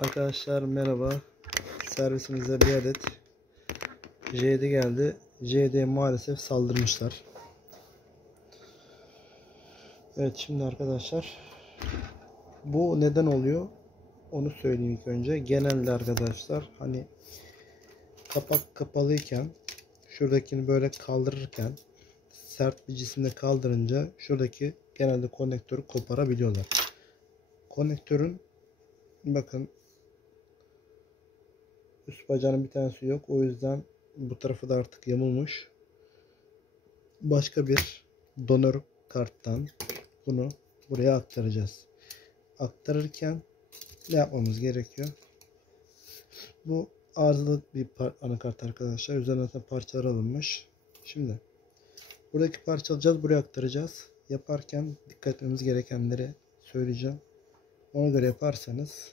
Arkadaşlar merhaba. Servisimize bir adet JD geldi. JD maalesef saldırmışlar. Evet, şimdi arkadaşlar bu neden oluyor onu söyleyeyim ilk önce. Genelde arkadaşlar hani kapak kapalıyken şuradakini böyle kaldırırken sert bir cisimle kaldırınca şuradaki genelde konnektörü koparabiliyorlar. Konnektörün bakın üst bacağının bir tanesi yok. O yüzden bu tarafı da artık yamulmuş. Başka bir donör karttan bunu buraya aktaracağız. Aktarırken ne yapmamız gerekiyor? Bu arızalı bir anakart arkadaşlar. Üzerine parçalar alınmış. Şimdi buradaki parça alacağız. Buraya aktaracağız. Yaparken dikkat etmemiz gerekenleri söyleyeceğim. Ona göre yaparsanız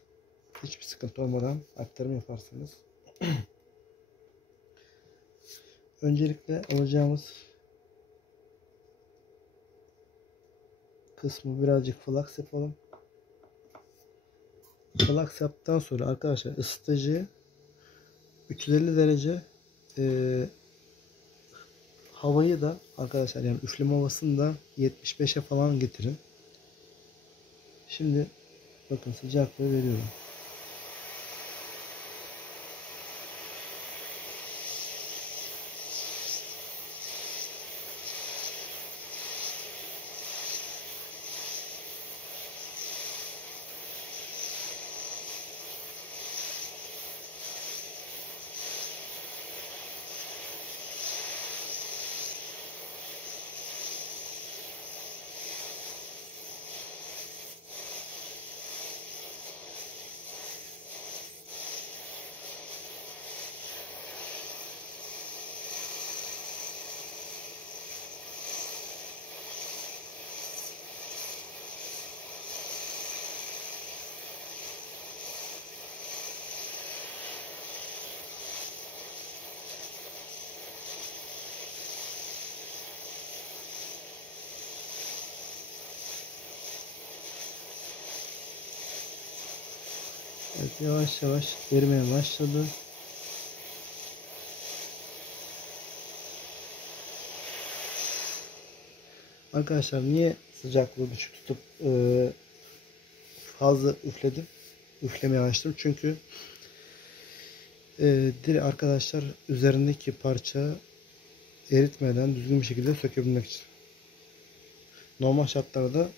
hiçbir sıkıntı olmadan aktarım yaparsınız. Öncelikle alacağımız kısmı birazcık flaks yapalım. Flaks yaptıktan sonra arkadaşlar ısıtıcıyı 350 derece havayı da arkadaşlar yani üfleme havasını da 75'e falan getirin. Şimdi bakın sıcaklığı veriyorum. Evet, yavaş yavaş erimeye başladı. Arkadaşlar niye sıcaklığı düşük tutup fazla üfledim? Üflemeye açtım. Çünkü arkadaşlar üzerindeki parça eritmeden düzgün bir şekilde sökebilmek için. Normal şartlarda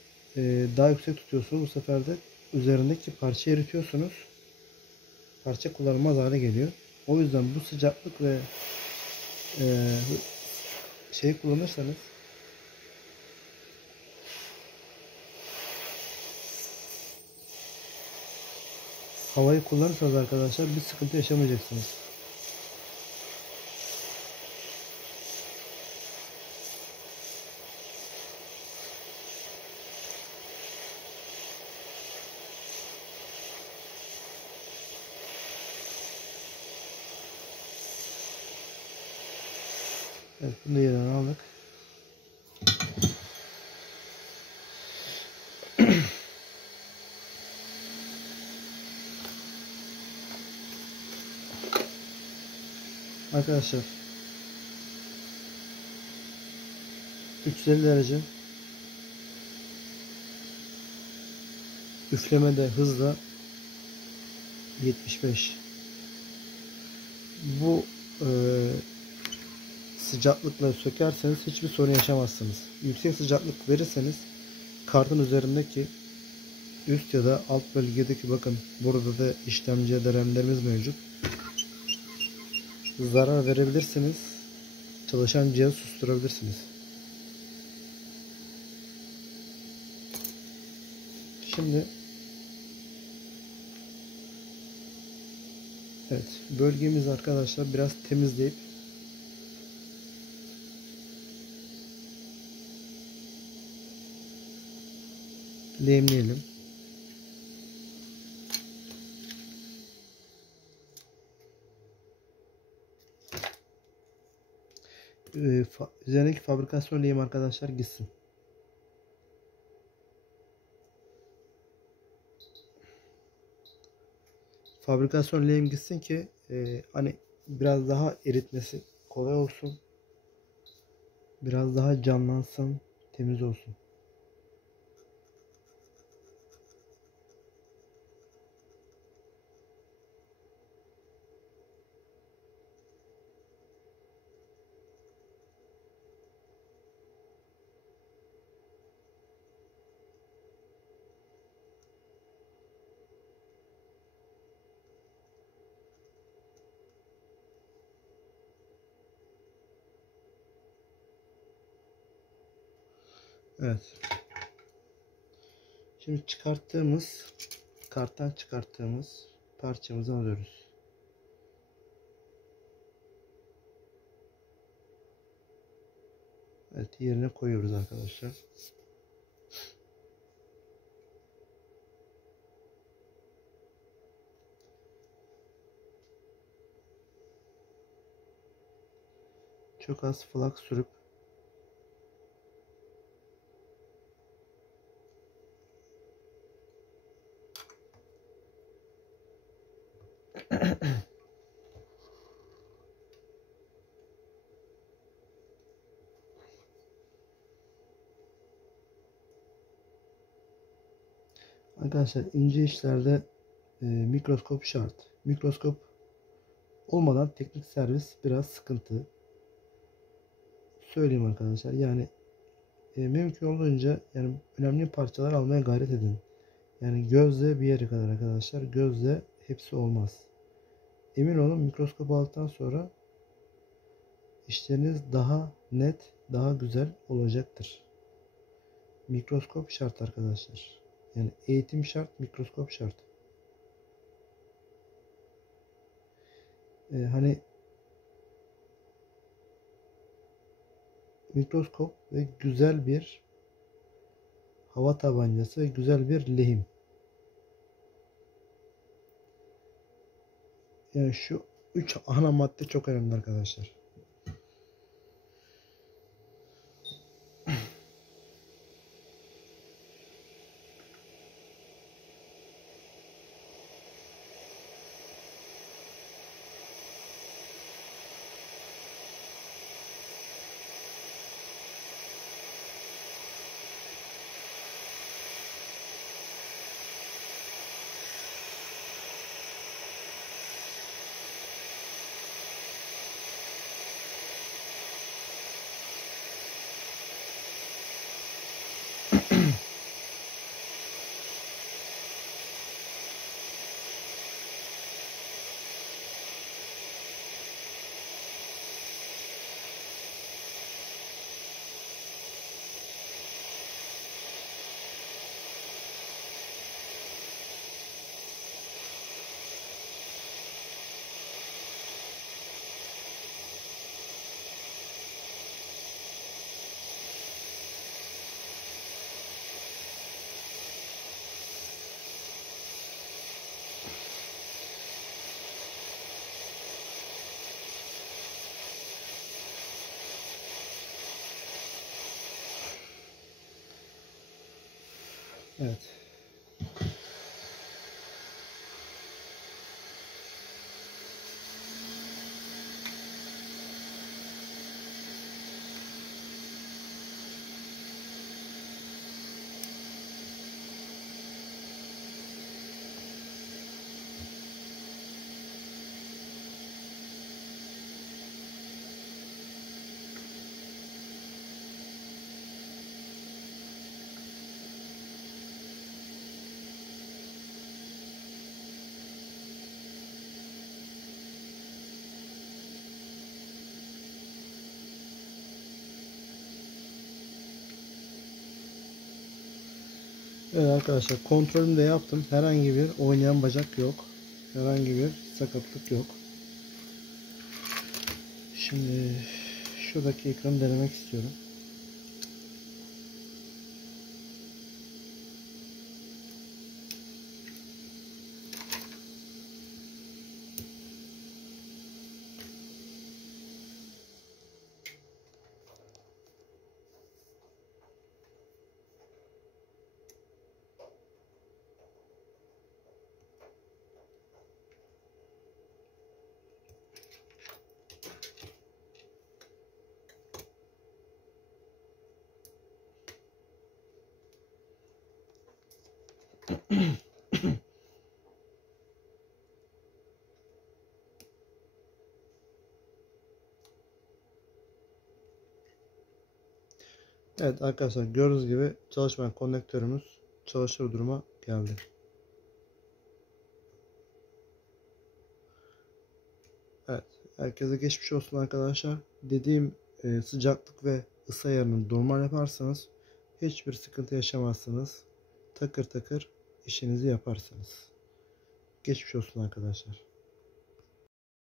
daha yüksek tutuyorsunuz. Bu sefer de üzerindeki parçayı eritiyorsunuz. Parça kullanılmaz hale geliyor. O yüzden bu sıcaklık ve şeyi kullanırsanız havayı kullanırsanız arkadaşlar bir sıkıntı yaşamayacaksınız. Evet, bunu yerden aldık. Arkadaşlar 350 derece üflemede hızla 75. Bu sıcaklıkla sökerseniz hiçbir sorun yaşamazsınız. Yüksek sıcaklık verirseniz kartın üzerindeki üst ya da alt bölgedeki bakın burada da işlemci ya da RAM'lerimiz mevcut. Zarar verebilirsiniz. Çalışan cihazı susturabilirsiniz. Şimdi evet, bölgemizi arkadaşlar biraz temizleyip lehimleyelim. Üzerindeki fabrikasyon lehim arkadaşlar gitsin. fabrikasyon lehim gitsin ki hani biraz daha eritmesi kolay olsun. Biraz daha canlansın, temiz olsun. Evet. Şimdi karttan çıkarttığımız parçamızı alıyoruz. Evet, yerine koyuyoruz arkadaşlar. Çok az flak sürüp arkadaşlar, ince işlerde mikroskop şart. Mikroskop olmadan teknik servis biraz sıkıntı. Söyleyeyim arkadaşlar. Yani mümkün olduğunca yani önemli parçalar almaya gayret edin. Yani gözle bir yere kadar arkadaşlar. Gözle hepsi olmaz. Emin olun, mikroskop aldıktan sonra işleriniz daha net, daha güzel olacaktır. Mikroskop şart arkadaşlar. Yani eğitim şart, mikroskop şart. Hani mikroskop ve güzel bir hava tabancası ve güzel bir lehim. Yani şu 3 ana madde çok önemli arkadaşlar. Evet. Evet arkadaşlar, kontrolümü de yaptım. Herhangi bir oynayan bacak yok. Herhangi bir sakatlık yok. Şimdi şuradaki ekranı denemek istiyorum. Evet arkadaşlar, gördüğünüz gibi çalışmayan konnektörümüz çalışır duruma geldi. Evet, herkese geçmiş olsun arkadaşlar. Dediğim sıcaklık ve ısı ayarını normal yaparsanız hiçbir sıkıntı yaşamazsınız. Takır takır işinizi yaparsınız. Geçmiş olsun arkadaşlar.